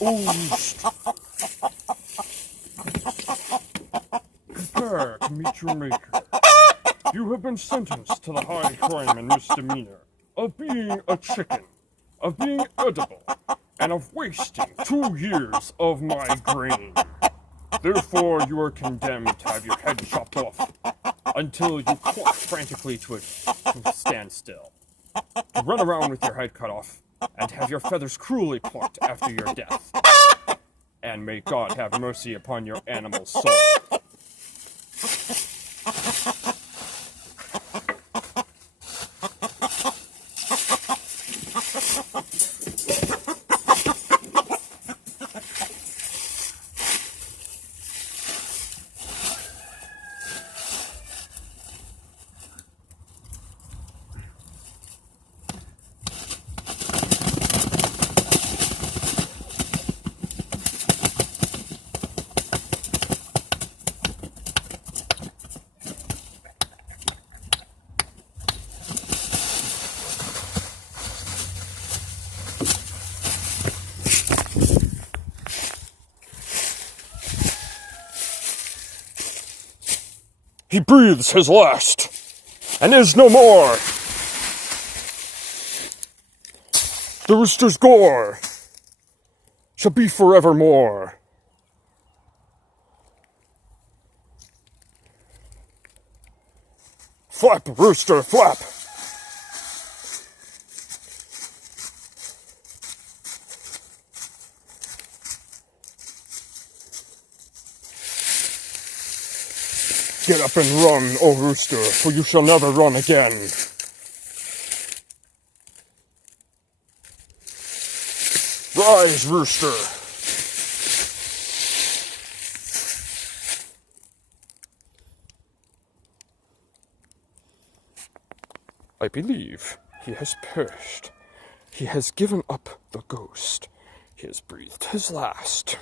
O Rooster, prepare to meet your maker. You have been sentenced to the high crime and misdemeanor of being a chicken, of being edible, and of wasting 2 years of my grain. Therefore, you are condemned to have your head chopped off until you cluck frantically to a standstill, to run around with your head cut off, and have your feathers cruelly plucked after your death. And may God have mercy upon your animal soul. He breathes his last, and is no more. The rooster's gore shall be forevermore. Flap, rooster, flap. Get up and run, O rooster, for you shall never run again. Rise, rooster. I believe he has perished. He has given up the ghost. He has breathed his last.